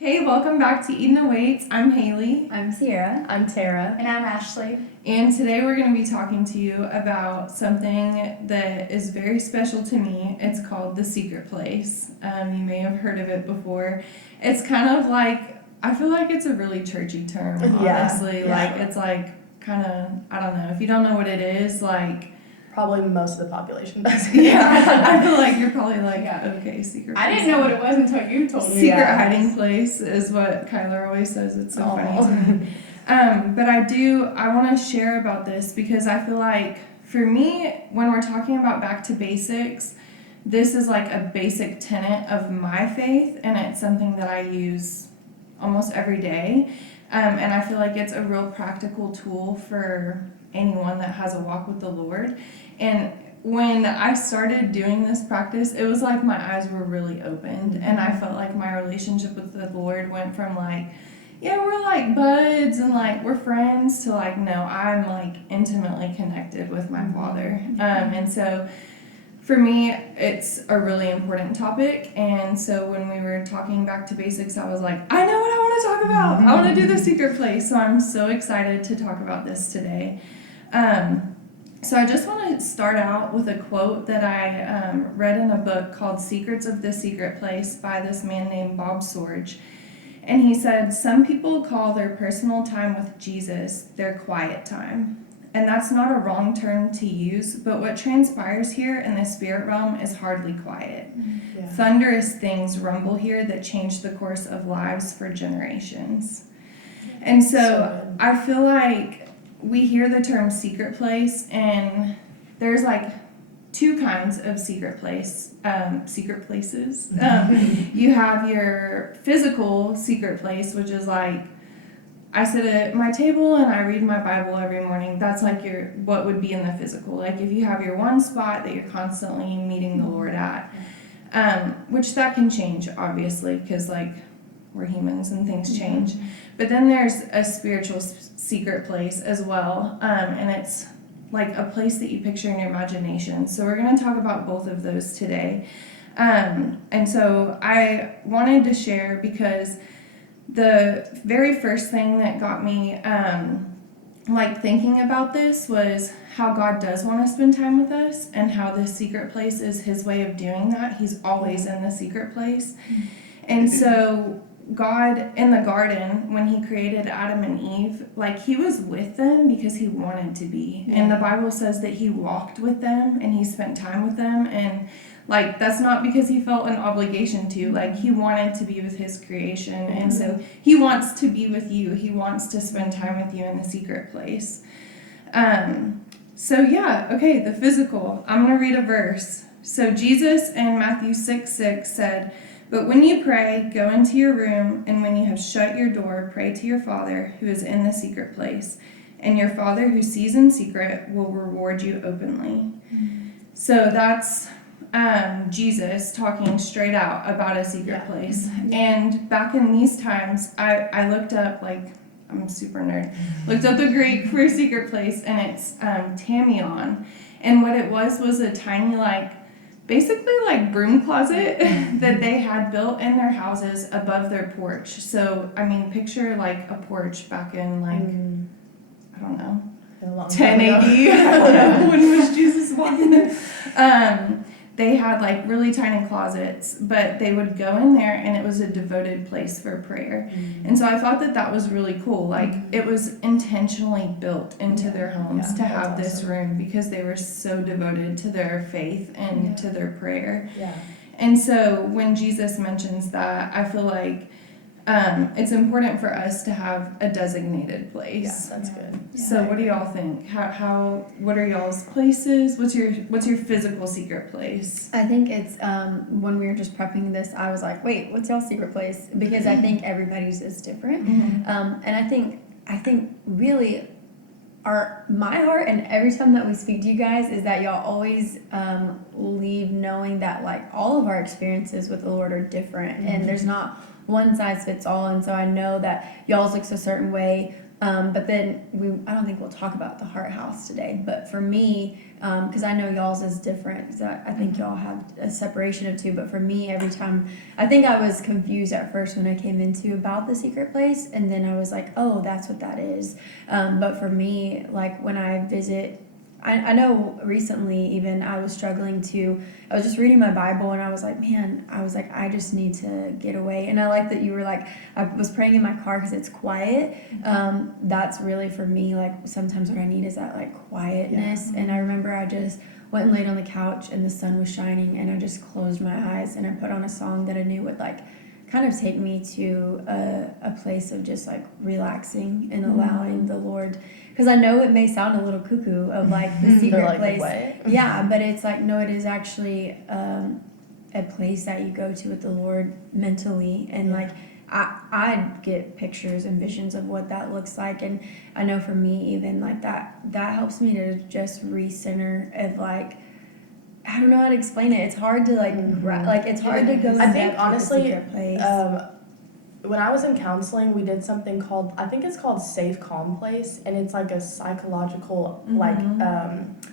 Hey, welcome back to Eating the Weights. I'm Haley. I'm Sierra. I'm Tara. And I'm Ashley. And today we're going to be talking to you about something that is very special to me. It's called The Secret Place. You may have heard of it before. It's kind of like, I feel like it's a really churchy term, honestly. Yeah. Like, it's like kind of, I don't know, if you don't know what it is, like, Probably most of the population does. yeah, I feel like you're probably like, okay, secret place. I didn't know what it was until you told me. Secret hiding place is what Kyler always says. It's so funny to me. But I want to share about this because I feel like for me, when we're talking about back to basics, this is like a basic tenet of my faith, and it's something that I use almost every day. And I feel like it's a real practical tool for anyone that has a walk with the Lord. And when I started doing this practice, it was like my eyes were really opened, and I felt like my relationship with the Lord went from like, yeah, we're like buds and like we're friends to like, no, I'm like intimately connected with my Father. And so for me, it's a really important topic. And so when we were talking back to basics, I was like, I know what I want to talk about. I want to do the secret place. So I'm so excited to talk about this today. So I just want to start out with a quote that I read in a book called Secrets of the Secret Place by this man named Bob Sorge. And he said, some people call their personal time with Jesus their quiet time. And that's not a wrong term to use, but what transpires here in the spirit realm is hardly quiet. Yeah. Thunderous things rumble here that change the course of lives for generations. And so I feel like we hear the term secret place, and there's like two kinds of secret places. You have your physical secret place, which is like I sit at my table and I read my Bible every morning. That's like what would be in the physical. Like if you have your one spot that you're constantly meeting the Lord at, which that can change obviously because like we're humans and things change. But then there's a spiritual secret place as well, and it's like a place that you picture in your imagination. So we're going to talk about both of those today. And so I wanted to share because the very first thing that got me like thinking about this was how God does want to spend time with us and how this secret place is his way of doing that. He's always in the secret place. And so God in the garden, when he created Adam and Eve, like he was with them because he wanted to be. Yeah. And the Bible says that he walked with them and he spent time with them. And like, that's not because he felt an obligation to, like he wanted to be with his creation. And so he wants to be with you. He wants to spend time with you in the secret place. So yeah, okay, the physical. I'm going to read a verse. So Jesus in Matthew 6:6 said, but when you pray, go into your room, and when you have shut your door, pray to your Father who is in the secret place. And your Father who sees in secret will reward you openly. So that's Jesus talking straight out about a secret place. And back in these times, I looked up, like, I'm a super nerd, looked up the Greek for a secret place, and it's tamion. And what it was a tiny, like, basically like broom closet that they had built in their houses above their porch. So, I mean, picture like a porch back in like, I don't know, 10 AD. I don't know, when was Jesus walking there? They had like really tiny closets, but they would go in there and it was a devoted place for prayer. And so I thought that was really cool. Like it was intentionally built into their homes to have this room because they were so devoted to their faith and to their prayer. And so when Jesus mentions that, I feel like it's important for us to have a designated place. Yeah, that's good. So what do y'all think? What are y'all's places? What's your physical secret place? I think it's when we were just prepping this, I was like, wait, what's y'all's secret place? Because I think everybody's is different. And I think really my heart and every time that we speak to you guys is that y'all always leave knowing that like all of our experiences with the Lord are different and there's not one size fits all. And so I know that y'all's looks a certain way But then I don't think we'll talk about the Heart House today. But for me, because I know y'all's is different, 'cause I think y'all have a separation of two. But for me, every time, I think I was confused at first when I came into about the secret place, and then I was like, oh, that's what that is. But for me, like when I visit, I know recently even I was I was just reading my Bible and I was like, man, I just need to get away. And I like that you were like, I was praying in my car because it's quiet. That's really for me, like sometimes what I need is that like quietness. And I remember I just went and laid on the couch and the sun was shining and I just closed my eyes and I put on a song that I knew would like kind of take me to a place of just like relaxing and allowing the Lord, because I know it may sound a little cuckoo of like the secret like, place. What? Yeah, but it's like, no, it is actually a place that you go to with the Lord mentally. And like I get pictures and visions of what that looks like. And I know for me, even like that helps me to just recenter of like, I don't know how to explain it. It's hard to like, it's hard to go. I think honestly, place. When I was in counseling, we did something called, I think it's called Safe Calm Place, and it's like a psychological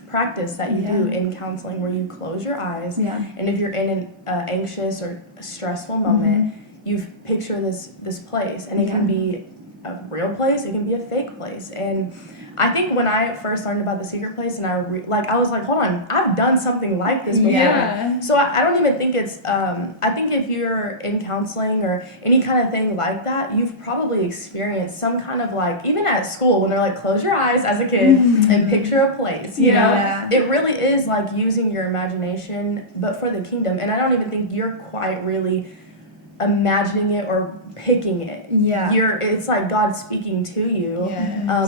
practice that you do in counseling where you close your eyes, and if you're in an anxious or stressful moment, you picture this place, and it can be a real place, it can be a fake place. And I think when I first learned about the secret place, and I was like, hold on, I've done something like this before. Yeah. So I don't even think it's, I think if you're in counseling or any kind of thing like that, you've probably experienced some kind of like, even at school when they're like, close your eyes as a kid and picture a place, you know? It really is like using your imagination, but for the kingdom. And I don't even think you're quite really imagining it or picking it. It's like God speaking to you.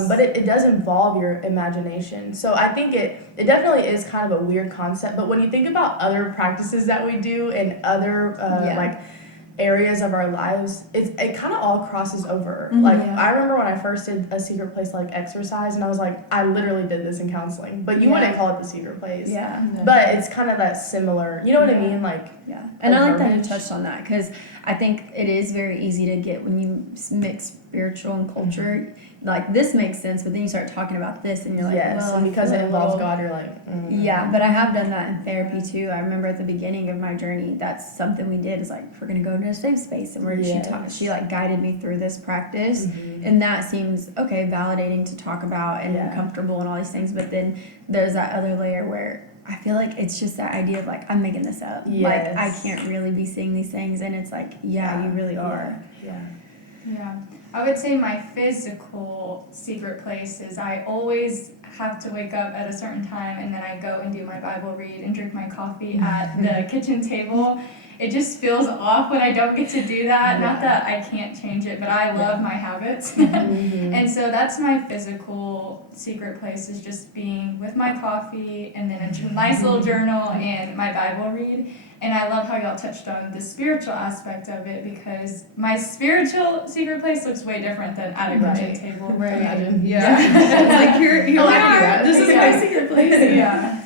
But it does involve your imagination. So I think it definitely is kind of a weird concept, but when you think about other practices that we do in other like areas of our lives, it kind of all crosses over. I remember when I first did a secret place like exercise, and I was like, I literally did this in counseling, but you wouldn't call it the secret place. But it's kind of that similar, you know what I mean? Like, and I like that you touched on that, because I think it is very easy to get when you mix spiritual and culture. Like this makes sense, but then you start talking about this, and you're like, well, and because it involves God, you're like, yeah. But I have done that in therapy too. I remember at the beginning of my journey, that's something we did. Is like, we're gonna go into a safe space, and she like guided me through this practice, and that seems okay, validating to talk about and comfortable and all these things. But then there's that other layer where I feel like it's just that idea of like, I'm making this up. Like I can't really be seeing these things, and it's like, you really are. Yeah. I would say my physical secret place is I always have to wake up at a certain time, and then I go and do my Bible read and drink my coffee at the kitchen table. It just feels off when I don't get to do that. Not that I can't change it, but I love my habits. And so that's my physical secret place, is just being with my coffee and then a nice little journal and my Bible read. And I love how y'all touched on the spiritual aspect of it, because my spiritual secret place looks way different than at a kitchen table. Imagine. It's like, here we are. This is my secret place.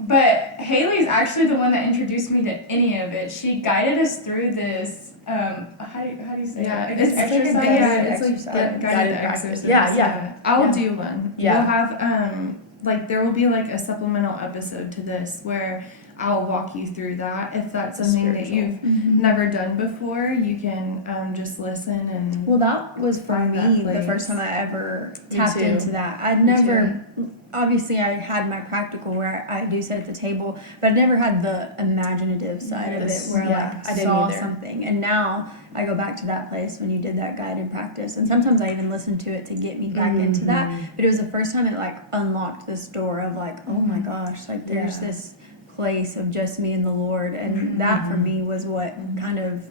But Haley's actually the one that introduced me to any of it. She guided us through this, how do you say it? It's exercise. It's like guided exercise. I'll do one. Yeah. We'll have, there will be like a supplemental episode to this where I'll walk you through that. If that's something that you've never done before, you can just listen and. Well, that was for me the first time I ever tapped into that. I'd never, obviously I had my practical where I do sit at the table, but I never had the imaginative side of it where I saw something. And now I go back to that place when you did that guided practice, and sometimes I even listen to it to get me back into that. But it was the first time it like unlocked this door of like, oh my gosh, like there's this place of just me and the Lord, and that for me was what kind of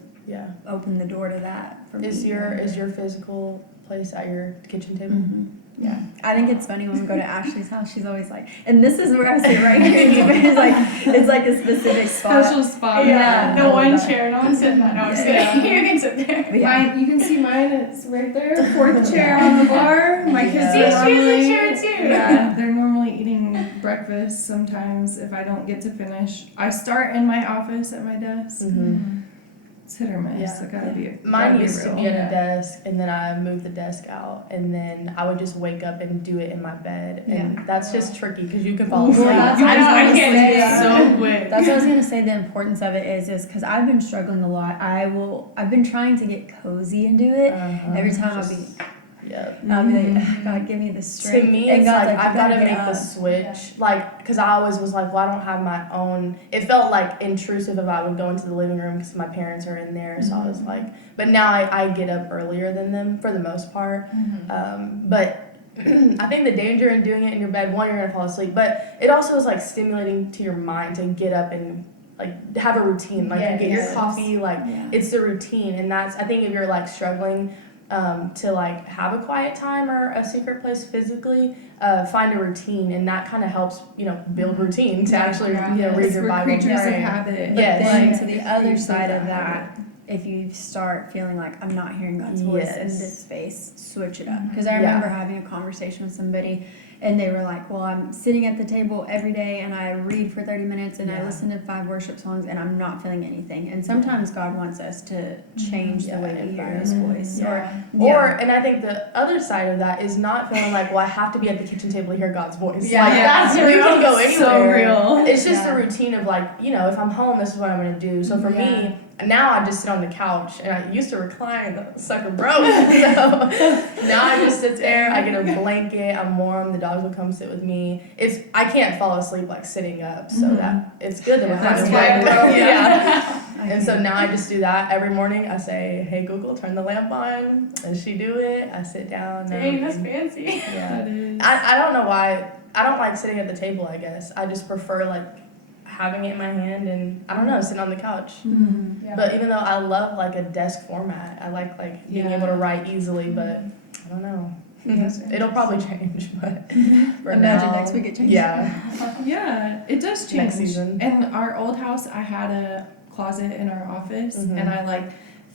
opened the door to that for me. Is your physical place at your kitchen table? Yeah, I think it's funny when we go to Ashley's house. She's always like, and this is where I sit right here. It's like a specific spot. Special spot. No one chair. No one's sitting there. No, I'm sitting. You can sit there. You can see mine. It's right there. Fourth chair on the bar. My kids are normally. She has a chair too. Yeah, they're normally eating breakfast. Sometimes if I don't get to finish, I start in my office at my desk. It's hit or miss. Yeah. It gotta be. Mine gotta used to real. be at Yeah. a desk, and then I moved the desk out, and then I would just wake up and do it in my bed, and that's just tricky because you can fall Well, asleep. that's you what I was I gonna can't say. do it so quick. That's what I was gonna say. The importance of it is because I've been struggling a lot. I've been trying to get cozy and do it. Every time I'll be like, "Ugh, God, give me the To strength." me, And it's God's like you I've got to gotta make get the up. switch, like, because I always was like, well, I don't have my own. It felt like intrusive if I would go into the living room because my parents are in there. So I was like, but now I get up earlier than them for the most part. But I think the danger in doing it in your bed, one, you're gonna fall asleep, but it also is like stimulating to your mind to get up and like have a routine, like you get your Yes. coffee, like Yeah. it's the routine, and that's I think if you're like struggling to like have a quiet time or a secret place physically, find a routine, and that kind of helps build routine to actually read Yes, your we're Bible. creatures of Right. habit. Yes. Then Like, to the it's other creatures of side of habit. that, if you start feeling like I'm not hearing God's voice in Yes. this space, switch it up. Because I Yeah. remember having a conversation with somebody, and they were like, "Well, I'm sitting at the table every day, and I read for 30 minutes, and I Yeah. listen to 5 worship songs, and I'm not feeling anything." And sometimes God wants us to change the way we hear His voice. And I think the other side of that is not feeling like, well, I have to be at the kitchen table to hear God's voice. Yeah. Like, Yeah. you can go anywhere. So real. It's just Yeah. a routine of like, if I'm home, this is what I'm gonna do. So for me, now I just sit on the couch, and I used to recline, the sucker broke. So now I just sit there, I get a blanket, I'm warm, the dogs will come sit with me. I can't fall asleep like sitting up, so that it's good to recline. That's as why well. I Yeah. I And so can't. now I just do that every morning. I say, "Hey Google, turn the lamp on," and she do it. I sit down. Dang, that's fancy. Yeah. That is. I don't know why. I don't like sitting at the table. I guess I just prefer like having it in my hand, and I don't know, sitting on the couch. Yeah. But even though I love like a desk format, I like being Yeah. able to write easily. But I don't know. That's It'll probably change, but for Imagine now, next week it changes. Yeah. Yeah, it does change. Next season. In our old house, I had a closet in our office, Mhm. and I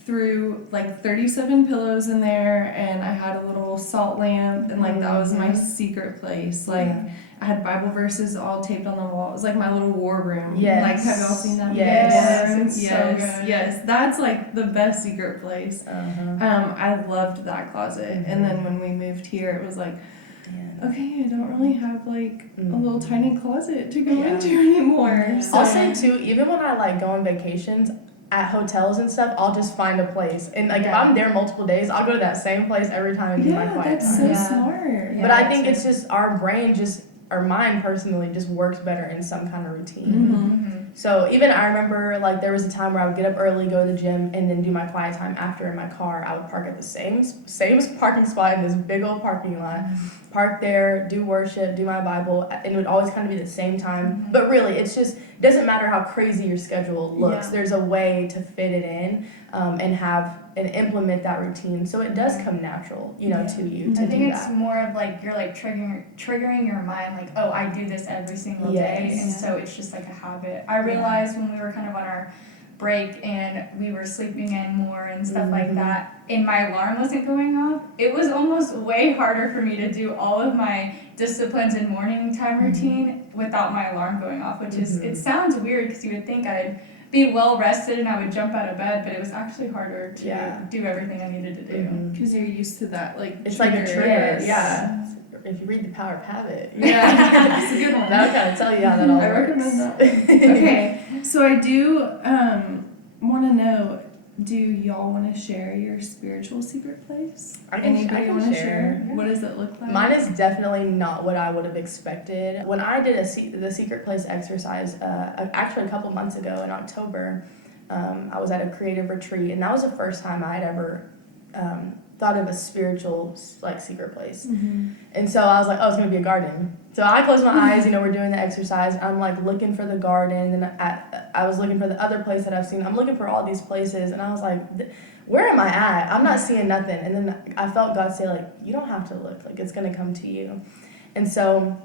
threw 37 pillows in there, and I had a little salt lamp, and that was my secret place. I had Bible verses all taped on the wall. It was like my little war room. Yes. Have y'all seen that? Yes. War room? It's so Yes, good. yes. That's the best secret place. I loved that closet, and then when we moved here, it was Yeah. okay, I don't really have a little Mhm. tiny closet to go Yeah. into anymore. Yeah. So, I'll say too, even when I go on vacations at hotels and stuff, I'll just find a place. And if Yeah. I'm there multiple days, I'll go to that same place every time and do my yeah, quiet that's time. so Yeah. smart. But I think it's just our brain our mind personally just works better in some kind of routine. Mhm. So even I remember there was a time where I would get up early, go to the gym, and then do my quiet time after in my car. I would park at the same parking spot in this big old parking lot, park there, do worship, do my Bible, and it would always kind of be the same time. But really, it doesn't matter how crazy your schedule looks. Yeah. There's a way to fit it in and implement that routine, so it does come natural, to you I to think do it's that. more of you're triggering your mind oh, I do this every single day, Yes. and so it's just a habit. I realized when we were kind of on our break and we were sleeping in more and stuff like that, and my alarm wasn't going off, it was almost way harder for me to do all of my disciplines and morning time routine without my alarm going off, which is, it sounds weird because you would think I'd be well rested and I would jump out of bed, but it was actually harder to Yeah. do everything I needed to do. Because you're used to that, It's like a trigger, Yes. yeah. If you read The Power of Habit, Yeah, it's a good one. that'll kind of tell you how that all I works. recommend that. Okay, so I do want to know, do y'all want to share your spiritual secret place? I can want to share. What does it look like? Mine is definitely not what I would have expected. When I did the secret place exercise, actually a couple months ago in October, I was at a creative retreat, and that was the first time I had ever thought of a spiritual secret place. And so I was like, oh, it's gonna be a garden. So I closed my eyes, we're doing the exercise. I'm looking for the garden, and I was looking for the other place that I've seen. I'm looking for all these places, and I was like, where am I at? I'm not seeing nothing. And then I felt God say, you don't have to look, it's gonna come to you. And so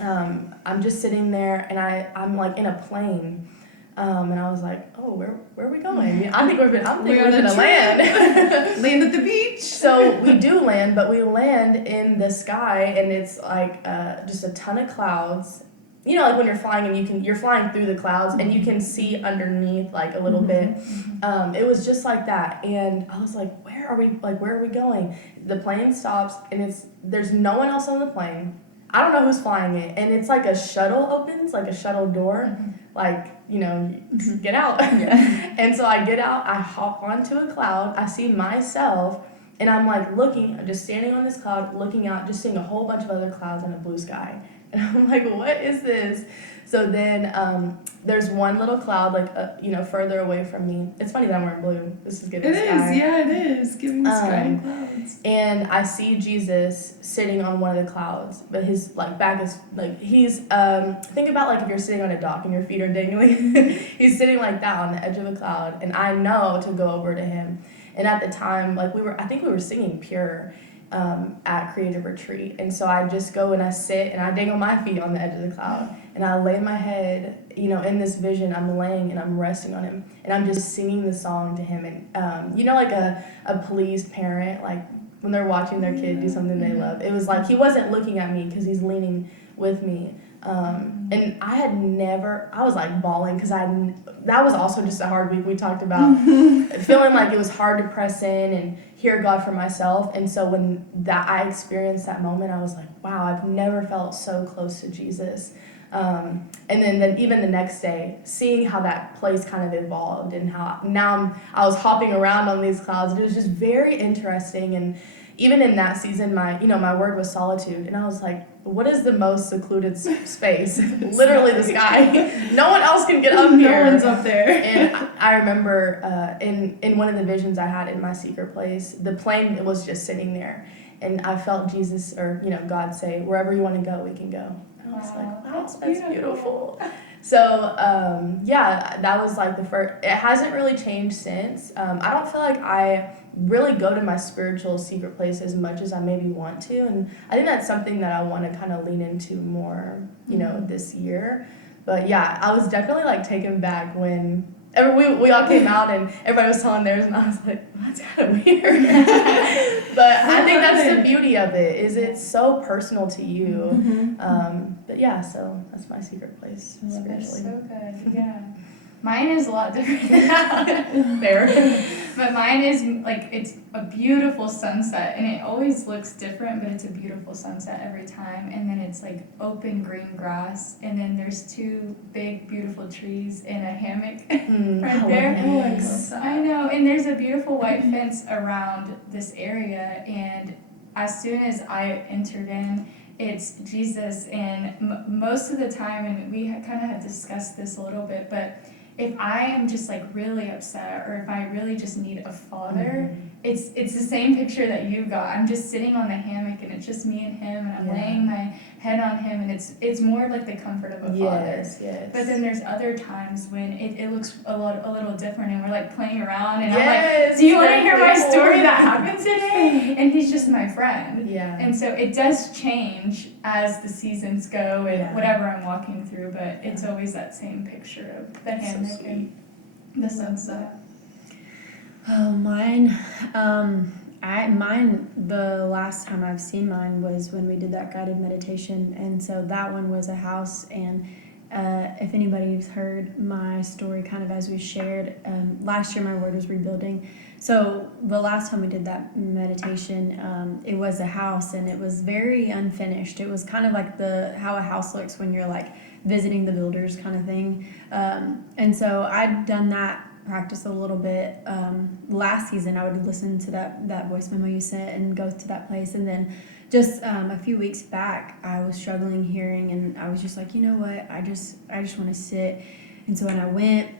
I'm just sitting there, and I'm in a plane. And I was like, oh, where are we going? I think we're gonna land. Land at the beach. So we do land, but we land in the sky, and it's just a ton of clouds. you know, like when you're flying and you're flying through the clouds and you can see underneath like a little bit. It was just like that, and I was like, where are we going? The plane stops, and there's no one else on the plane. I don't know who's flying it, and it's like a shuttle opens, like a shuttle door, like, you know, get out. And so I get out, I hop onto a cloud, I see myself, and I'm like looking, just standing on this cloud, looking out, just seeing a whole bunch of other clouds and a blue sky. And I'm like, what is this? So then there's one little cloud, like, you know, further away from me. It's funny that I'm wearing blue. This is giving sky. It is. Giving sky and clouds. And I see Jesus sitting on one of the clouds, but his like back is like he's think about like if you're sitting on a dock and your feet are dangling. He's sitting like that on the edge of a cloud, and I know to go over to him. And at the time, like I think we were singing Pure at Creative Retreat, and so I just go and I sit and I dangle my feet on the edge of the cloud, and I lay my head, you know, in this vision. I'm laying and I'm resting on him, and I'm just singing the song to him. And you know, like a pleased parent, like when they're watching their kid do something they love. It was like he wasn't looking at me because he's leaning with me. And I was like bawling because that was also just a hard week. We talked about feeling like it was hard to press in and hear God for myself. And so when I experienced that moment, I was like, wow, I've never felt so close to Jesus. And then even the next day, seeing how that place kind of evolved and how now I was hopping around on these clouds. It was just very interesting. And even in that season, my word was solitude. And I was like, what is the most secluded space? Literally the sky. No one else can get up here. No one's up there. And I remember in one of the visions I had in my secret place, the plane was just sitting there. And I felt Jesus, or, you know, God say, wherever you want to go, we can go. And I was like, wow, that's beautiful. So, that was like the first. It hasn't really changed since. I don't feel like I really go to my spiritual secret place as much as I maybe want to, and I think that's something that I want to kind of lean into more, you know, this year. But yeah, I was definitely like taken back when we all came out and everybody was telling theirs, and I was like, well, that's kind of weird. But I think that's the beauty of it, is it's so personal to you. But yeah, so that's my secret place spiritually. That's so good. Yeah. Mine is a lot different. Fair. But mine is like, it's a beautiful sunset, and it always looks different, but it's a beautiful sunset every time. And then it's like open green grass, and then there's two big beautiful trees and a hammock right there. I know, and there's a beautiful white fence around this area, and as soon as I entered in, it's Jesus. And most of the time, and we kind of had discussed this a little bit, but if I am just like really upset, or if I really just need a father, it's the same picture that you got. I'm just sitting on the hammock, and it's just me and him, and I'm laying my head on him, and it's more like the comfort of a father. Yes. But then there's other times when it looks a little different, and we're like playing around, and I'm like, do you want to hear my story that happened today? And he's just my friend. Yeah. And so it does change as the seasons go and whatever I'm walking through, but it's always that same picture of the hammock and the sunset. Oh, mine. The last time I've seen mine was when we did that guided meditation, and so that one was a house. And if anybody's heard my story, kind of as we shared, last year my word was rebuilding. So the last time we did that meditation, it was a house, and it was very unfinished. It was kind of like how a house looks when you're like visiting the builders kind of thing. And so I'd done that practice a little bit. Last season I would listen to that voice memo you sent and go to that place, and then just a few weeks back I was struggling hearing, and I was just like, you know what, I just want to sit. And so when I went,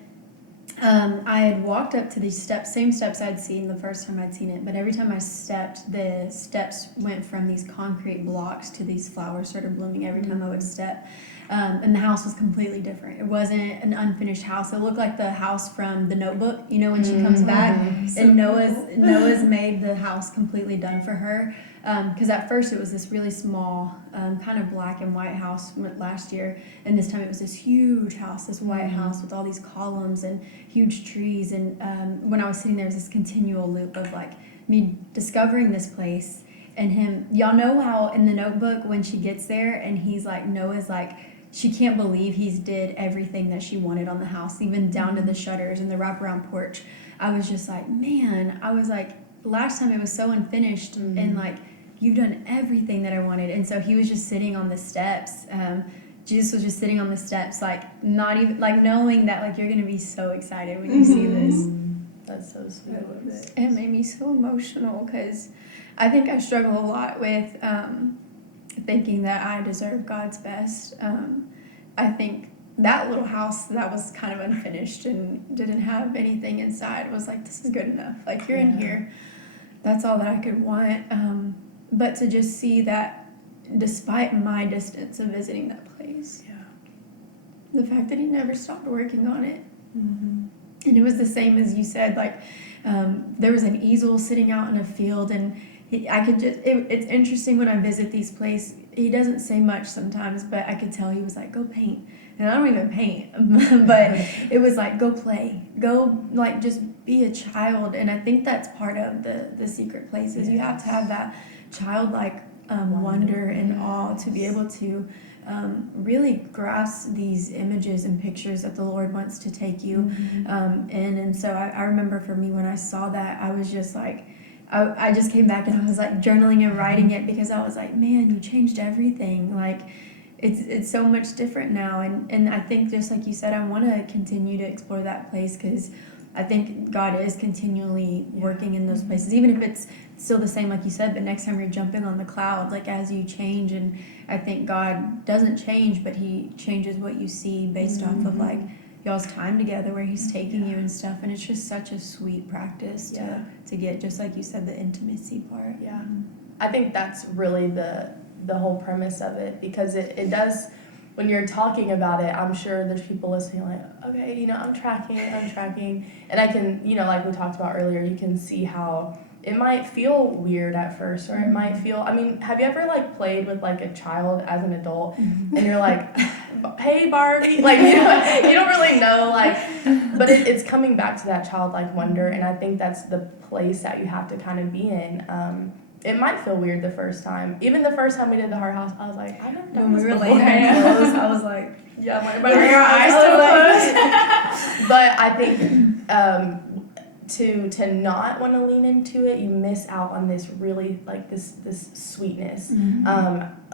I had walked up to these same steps I'd seen the first time I'd seen it, but every time I stepped, the steps went from these concrete blocks to these flowers started blooming every time I would step. And the house was completely different. It wasn't an unfinished house. It looked like the house from The Notebook, you know, when she comes back, and Noah's made the house completely done for her. Because at first it was this really small, kind of black and white house last year, and this time it was this huge house, this white house with all these columns and huge trees. And when I was sitting there, it was this continual loop of like me discovering this place and him. Y'all know how in The Notebook when she gets there and he's like, Noah's like she can't believe he's did everything that she wanted on the house, even down to the shutters and the wraparound porch. I was just like, man, I was like, last time it was so unfinished, and like, you've done everything that I wanted. And so he was just sitting on the steps. Jesus was just sitting on the steps, like, not even, like, knowing that, like, you're going to be so excited when you see this. That's so sweet. It made me so emotional because I think I struggle a lot with thinking that I deserve God's best. I think that little house that was kind of unfinished and didn't have anything inside was like, this is good enough. Like, you're in here. That's all that I could want. But to just see that despite my distance of visiting that place, the fact that he never stopped working on it. And it was the same as you said, like, there was an easel sitting out in a field, and I could just, it's interesting when I visit these places, he doesn't say much sometimes, but I could tell he was like, go paint. And I don't even paint, but it was like, go play, go, like, just be a child. And I think that's part of the secret places. You have to have that childlike wonder and awe to be able to really grasp these images and pictures that the Lord wants to take you in. And so I remember for me, when I saw that, I was just like, I just came back and I was like journaling and writing it, because I was like, man, you changed everything. Like, it's so much different now. And I think, just like you said, I want to continue to explore that place, because I think God is continually working in those places, even if it's still the same, like you said, but next time you're jumping on the cloud, like, as you change. And I think God doesn't change, but he changes what you see based off of, like, y'all's time together, where he's taking you and stuff. And it's just such a sweet practice to get, just like you said, the intimacy part. I think that's really the whole premise of it, because it does, when you're talking about it, I'm sure there's people listening like, okay, I'm tracking, and I can, like we talked about earlier, you can see how it might feel weird at first, or it might feel, I mean, have you ever, like, played with, like, a child as an adult, and you're like, hey, Barbie, like, you don't really know, like, but it's coming back to that childlike wonder, and I think that's the place that you have to kind of be in. It might feel weird the first time. Even the first time we did the Heart House, I was like, I don't know. When we were laying our clothes, I was like, yeah, Are your eyes still closed? But I think to not want to lean into it, you miss out on this really, like, this sweetness.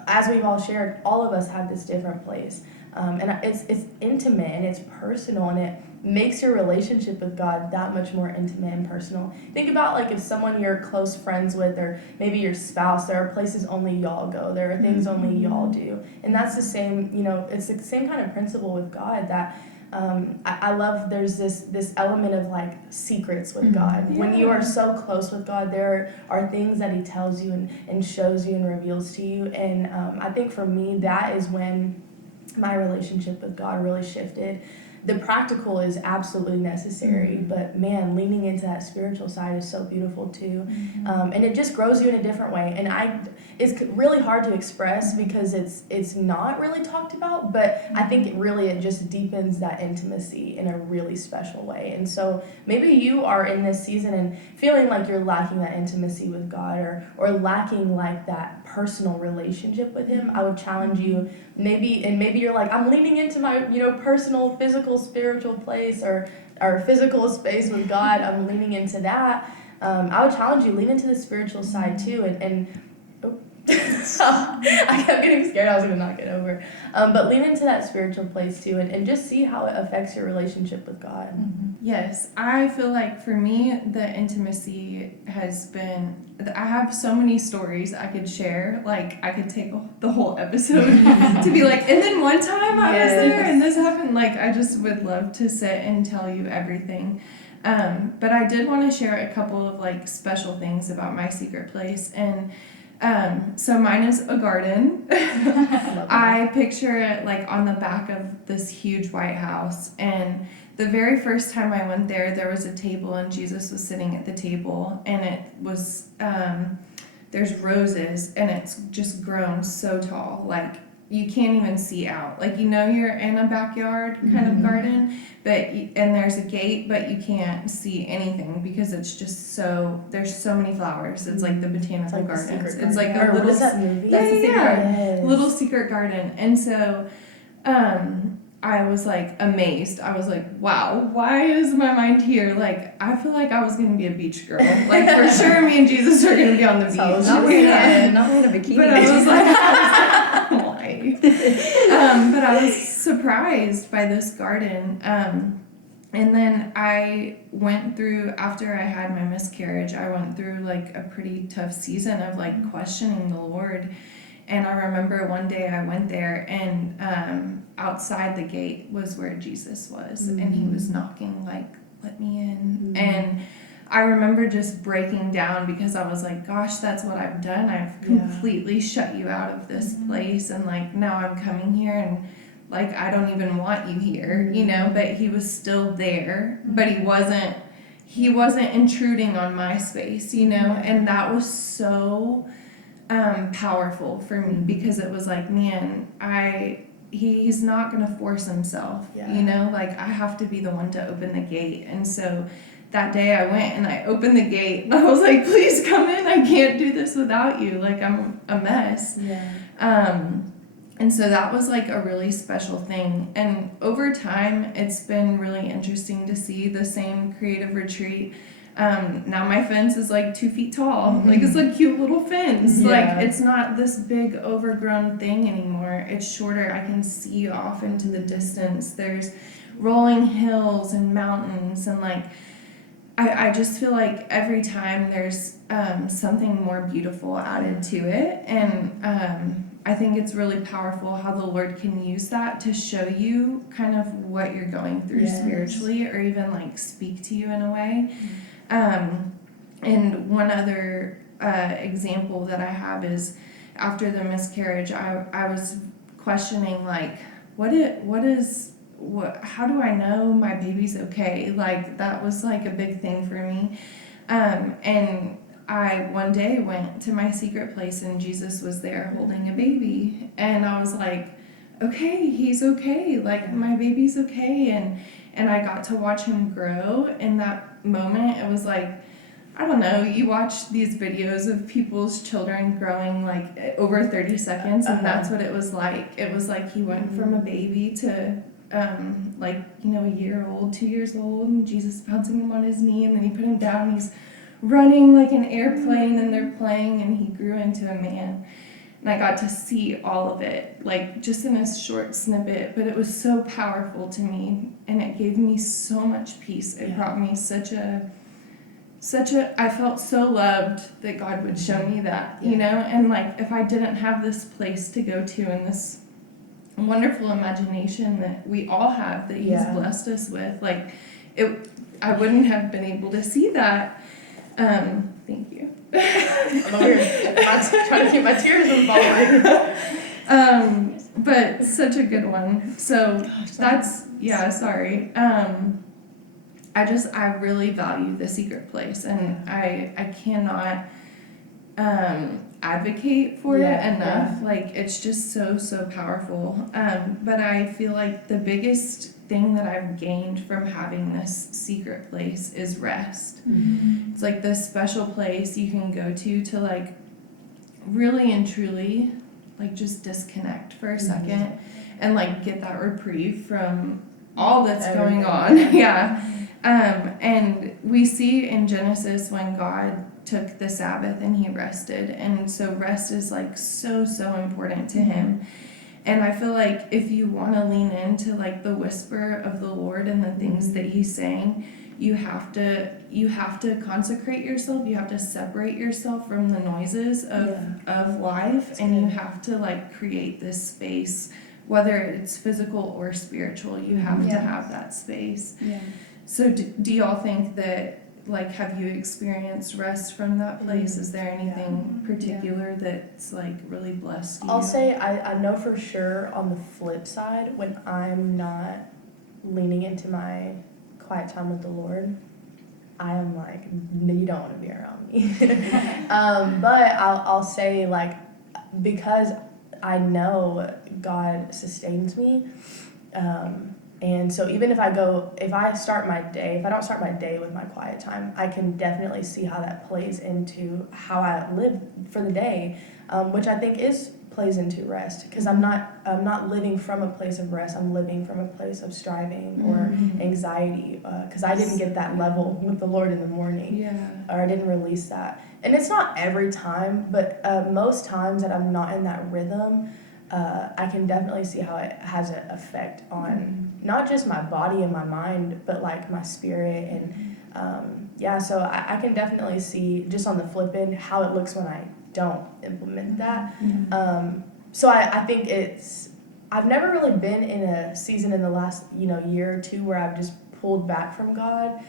As we've all shared, all of us have this different place, and it's intimate and it's personal, and it makes your relationship with God that much more intimate and personal. Think about, like, if someone you're close friends with, or maybe your spouse, there are places only y'all go, there are things only y'all do, and that's the same, it's the same kind of principle with God, that I love, there's this element of, like, secrets with God. When you are so close with God, there are things that he tells you and shows you and reveals to you, and I think for me, that is when my relationship with God really shifted. The practical is absolutely necessary, but man, leaning into that spiritual side is so beautiful too. And it just grows you in a different way. And it's really hard to express, because it's not really talked about, but I think it just deepens that intimacy in a really special way. And so maybe you are in this season and feeling like you're lacking that intimacy with God, or lacking, like, that personal relationship with him. I would challenge you, maybe you're like, I'm leaning into my, personal, physical, spiritual place, or physical space with God. I'm leaning into that. I would challenge you, lean into the spiritual side too, and I kept getting scared I was gonna knock it over. But lean into that spiritual place too, and just see how it affects your relationship with God. Yes, I feel like for me, the intimacy has been, I have so many stories I could share. Like, I could take the whole episode to be like, and then one time I was there and this happened. Like, I just would love to sit and tell you everything. But I did want to share a couple of, like, special things about my secret place. And so mine is a garden. I picture it, like, on the back of this huge white house, and the very first time I went there was a table, and Jesus was sitting at the table, and it was there's roses, and it's just grown so tall, like, you can't even see out, like, you're in a backyard kind of garden, and there's a gate, but you can't see anything, because it's just there's so many flowers. It's like the botanical gardens. It's like a little, what is that movie? Little Secret Garden. And so I was like amazed. I was like, wow, why is my mind here? Like, I feel like I was gonna be a beach girl. Like, for sure, me and Jesus are gonna be on the beach. Not wearing a bikini. But I was like, why? But I was surprised by this garden. And then I went through, after I had my miscarriage, I went through like a pretty tough season of like questioning the Lord. And I remember one day I went there, and outside the gate was where Jesus was, and he was knocking, like, let me in. And I remember just breaking down because I was like, gosh, that's what I've done. I've completely shut you out of this place, and like now I'm coming here, and like I don't even want you here, you know. But he was still there, but he wasn't intruding on my space, you know. And that was so powerful for me, because it was like, man, he's not gonna force himself, you know, like I have to be the one to open the gate. And so that day I went and I opened the gate, and I was like, please come in, I can't do this without you, like I'm a mess. And so that was like a really special thing. And over time it's been really interesting to see the same creative retreat. Now my fence is like 2 feet tall. Like, it's a cute little fence. Like, it's not this big overgrown thing anymore. It's shorter. I can see off into the distance. There's rolling hills and mountains, and like I just feel like every time there's something more beautiful added to it. And I think it's really powerful how the Lord can use that to show you kind of what you're going through spiritually, or even like speak to you in a way. And one other example that I have is, after the miscarriage, I was questioning, like, how do I know my baby's okay? Like, that was like a big thing for me. And I one day went to my secret place, and Jesus was there holding a baby, and I was like, okay, he's okay, like my baby's okay. And I got to watch him grow in that moment. It was like, I don't know, you watch these videos of people's children growing like over 30 seconds, and that's what it was like. It was like he went from a baby to like, you know, a year old, 2 years old, and Jesus bouncing him on his knee, and then he put him down, and he's running like an airplane, and they're playing, and he grew into a man. And I got to see all of it, like just in a short snippet, but it was so powerful to me, and it gave me so much peace. It brought me I felt so loved that God would show me that, you know. And like, if I didn't have this place to go to, and this wonderful imagination that we all have, that he's blessed us with, like, I wouldn't have been able to see that. Thank you. I'm over here trying to keep my tears from falling. But such a good one. So that's, sorry. I really value the secret place, and I cannot advocate for it enough. Like, it's just so powerful. But I feel like the biggest thing that I've gained from having this secret place is rest. It's like this special place you can go to like really and truly like just disconnect for a second, and like get that reprieve from all that's going on. And we see in Genesis when God took the Sabbath and he rested, and so rest is like so important to him. And I feel like if you want to lean into like the whisper of the Lord and the things that he's saying, you have to consecrate yourself. You have to separate yourself from the noises of life, and you have to like create this space, whether it's physical or spiritual. You have to have that space. So do y'all think that, like, have you experienced rest from that place? Is there anything particular that's like really blessed you? I'll say I know for sure, on the flip side, when I'm not leaning into my quiet time with the Lord, I am like, you don't want to be around me. But I'll say, like, because I know God sustains me, and so even if I don't start my day with my quiet time, I can definitely see how that plays into how I live for the day, which I think is plays into rest, because I'm not living from a place of rest. I'm living from a place of striving or anxiety, because I didn't get that level with the Lord in the morning, or I didn't release that. And it's not every time, but most times that I'm not in that rhythm, I can definitely see how it has an effect on not just my body and my mind, but like my spirit. And so I can definitely see just on the flip end how it looks when I don't implement that. So I think I've never really been in a season in the last year or two where I've just pulled back from God.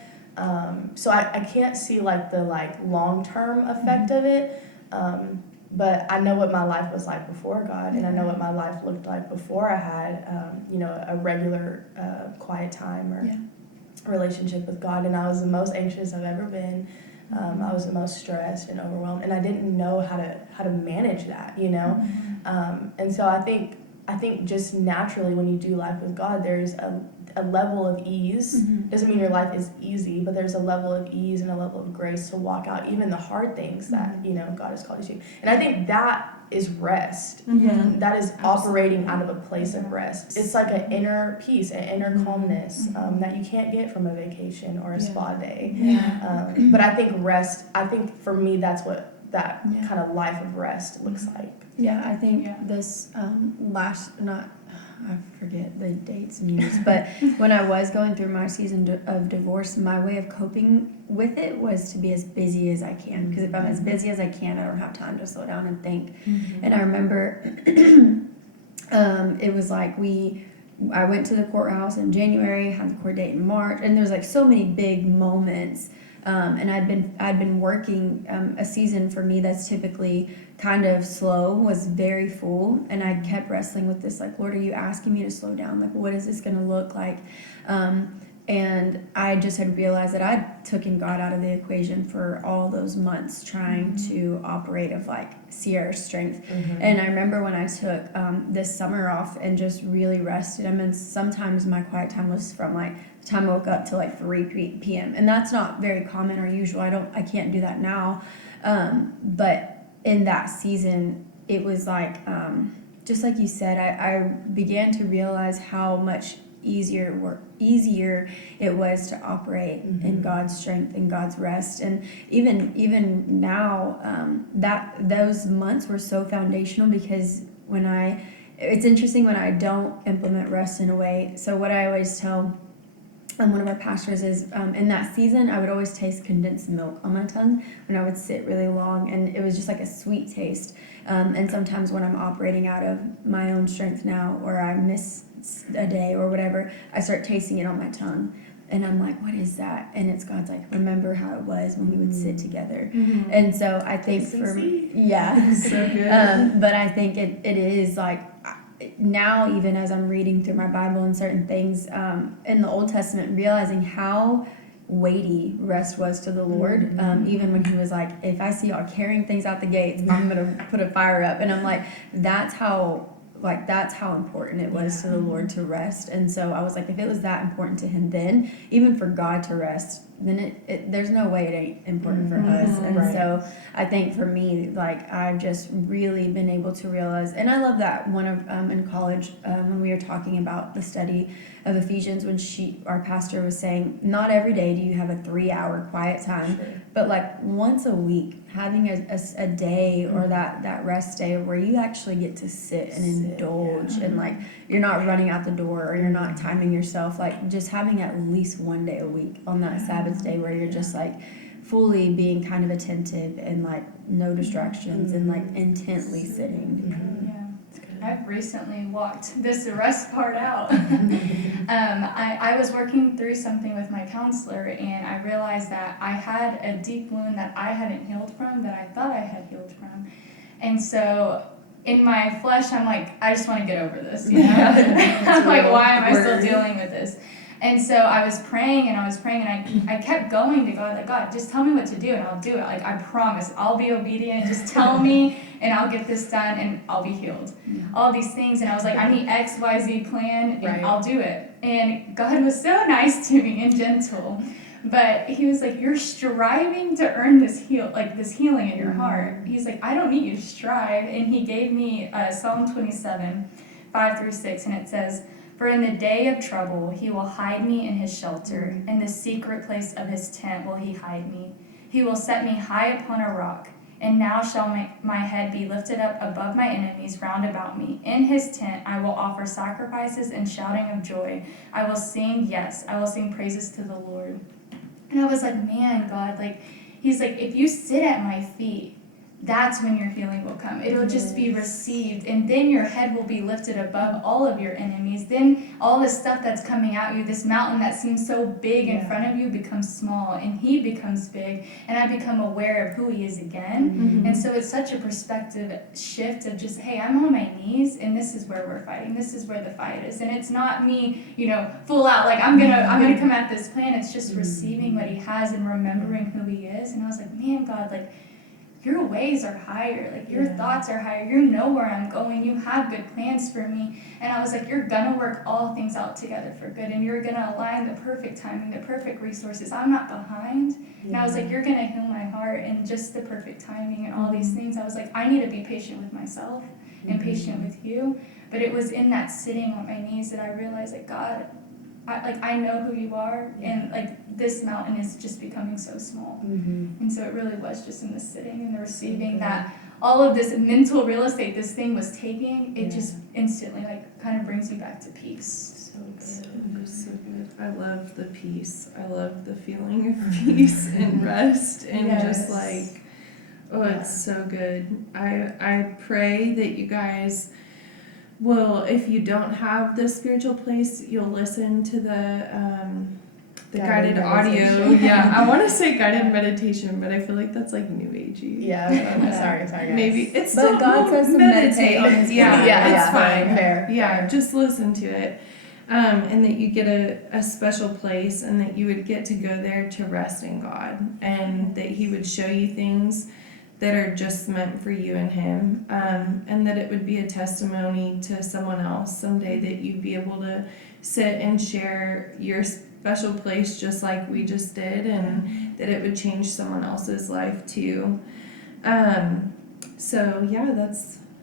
So I can't see like the long-term effect of it. But I know what my life was like before God, and I know what my life looked like before I had a regular quiet time or relationship with God. And I was the most anxious I've ever been. I was the most stressed and overwhelmed, and I didn't know how to manage that, and so I think just naturally when you do life with God, there's a level of ease. Doesn't mean your life is easy, but there's a level of ease and a level of grace to walk out even the hard things that God has called you to. And I think that is rest. That is operating out of a place of rest. It's like an inner peace, an inner calmness that you can't get from a vacation or a spa day. But I think for me that's what that kind of life of rest looks like. I think this I forget the dates and years, but when I was going through my season of divorce, my way of coping with it was to be as busy as I can, because if I'm as busy as I can, I don't have time to slow down and think. And I remember it was like I went to the courthouse in January, had the court date in March, and there's like so many big moments. And I'd been working a season for me that's typically kind of slow, was very full, and I kept wrestling with this, like, Lord, are you asking me to slow down? Like, what is this going to look like? And I just had realized that I'd taken God out of the equation for all those months trying to operate of like Sierra's strength. And I remember when I took this summer off and just really rested. I mean, sometimes my quiet time was from like the time I woke up to like 3 p.m. And that's not very common or usual. I can't do that now. But in that season, it was like, just like you said, I began to realize how much easier it was to operate in God's strength and God's rest. And even now, that those months were so foundational, because it's interesting when I don't implement rest in a way. So what I always tell one of our pastors is in that season I would always taste condensed milk on my tongue when I would sit really long, and it was just like a sweet taste. And sometimes when I'm operating out of my own strength now, or I miss a day or whatever, I start tasting it on my tongue, and I'm like, what is that? And it's God's like, remember how it was when we would sit together. And so I think So good. But I think it is like, now, even as I'm reading through my Bible and certain things in the Old Testament, realizing how weighty rest was to the Lord, even when he was like, if I see y'all carrying things out the gates, I'm gonna put a fire up. And I'm like, that's how important it was to the Lord to rest. And so I was like, if it was that important to him then, even for God to rest, then there's no way it ain't important for us. And so I think for me, like, I've just really been able to realize, and I love that one of in college when we were talking about the study of Ephesians, when our pastor was saying, not every day do you have a 3-hour quiet time, but like once a week, having a day or that rest day where you actually get to sit and indulge, and like you're not running out the door or you're not timing yourself, like just having at least one day a week on that Sabbath day where you're just like fully being kind of attentive and like no distractions and like intently sitting. I've recently walked this rest part out. I was working through something with my counselor, and I realized that I had a deep wound that I hadn't healed from, that I thought I had healed from. And so in my flesh, I'm like, I just want to get over this, you know? I'm like, why am I still dealing with this? And so I was praying, and I kept going to God, like, God, just tell me what to do, and I'll do it. Like, I promise, I'll be obedient. Just tell me, and I'll get this done, and I'll be healed. All these things, and I was like, I need X, Y, Z plan, and I'll do it. And God was so nice to me and gentle. But he was like, you're striving to earn this healing in your heart. He's like, I don't need you to strive. And he gave me Psalm 27, 5-6, and it says, for in the day of trouble he will hide me in his shelter. In the secret place of his tent will he hide me. He will set me high upon a rock. And now shall my head be lifted up above my enemies round about me. In his tent I will offer sacrifices and shouting of joy. I will sing, yes, I will sing praises to the Lord. And I was like, man, God, like, he's like, if you sit at my feet, that's when your healing will come. It'll just be received, and then your head will be lifted above all of your enemies. Then all this stuff that's coming at you, this mountain that seems so big in front of you, becomes small, and he becomes big, and I become aware of who he is again. And so it's such a perspective shift of just, hey, I'm on my knees, and this is where we're fighting. This is where the fight is, and it's not me, full out like I'm gonna come at this plan. It's just receiving what he has and remembering who he is. And I was like, man, God, like, your ways are higher, like your thoughts are higher, you know where I'm going, you have good plans for me. And I was like, you're gonna work all things out together for good, and you're gonna align the perfect timing, the perfect resources. I'm not behind. And I was like, you're gonna heal my heart and just the perfect timing and all these things. I was like, I need to be patient with myself and patient with you. But it was in that sitting on my knees that I realized that God, I know who you are, and like this mountain is just becoming so small. And so it really was just in the sitting and the receiving that all of this mental real estate this thing was taking, it just instantly like kind of brings you back to peace. So good. I love the peace. I love the feeling of peace and rest and just like, it's so good. I pray that you guys will, if you don't have the spiritual place, you'll listen to the guided audio. I want to say guided meditation, but I feel like that's like new agey. Sorry guys. Maybe it's But still God says to meditate on his word. It's fine. Fair. Just listen to it. And that you get a special place, and that you would get to go there to rest in God, and that he would show you things that are just meant for you and him, and that it would be a testimony to someone else someday, that you'd be able to sit and share your special place just like we just did, and that it would change someone else's life too.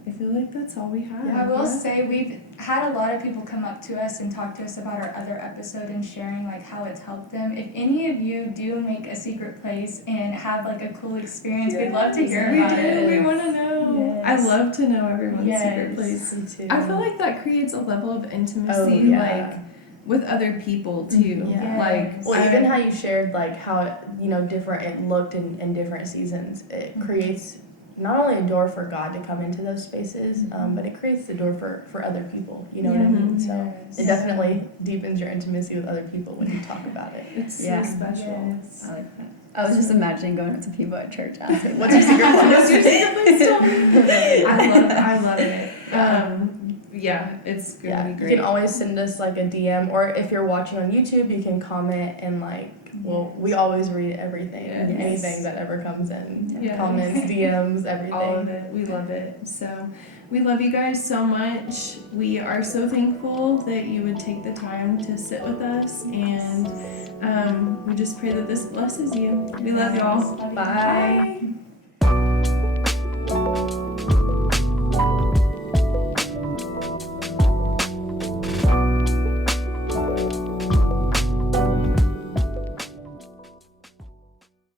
I feel like that's all we have. I will say we've had a lot of people come up to us and talk to us about our other episode and sharing like how it's helped them. If any of you do make a secret place and have like a cool experience, we'd love to hear about it. We want to know. I love to know everyone's secret place. Me too. I feel like that creates a level of intimacy, like with other people too. Even how you shared like how different it looked in different seasons. It creates not only a door for God to come into those spaces, but it creates the door for other people. You know what I mean? So it definitely deepens your intimacy with other people when you talk about it. It's so special. I like that. I was just imagining going up to people at church asking, What's your secret place? What's your secret place? Tell me. I love it. It's gonna be great. You can always send us like a DM, or if you're watching on YouTube, you can comment and we always read everything, anything that ever comes in, comments, DMs, everything. All of it. We love it. So we love you guys so much. We are so thankful that you would take the time to sit with us, and we just pray that this blesses you. We love y'all. Bye. Bye.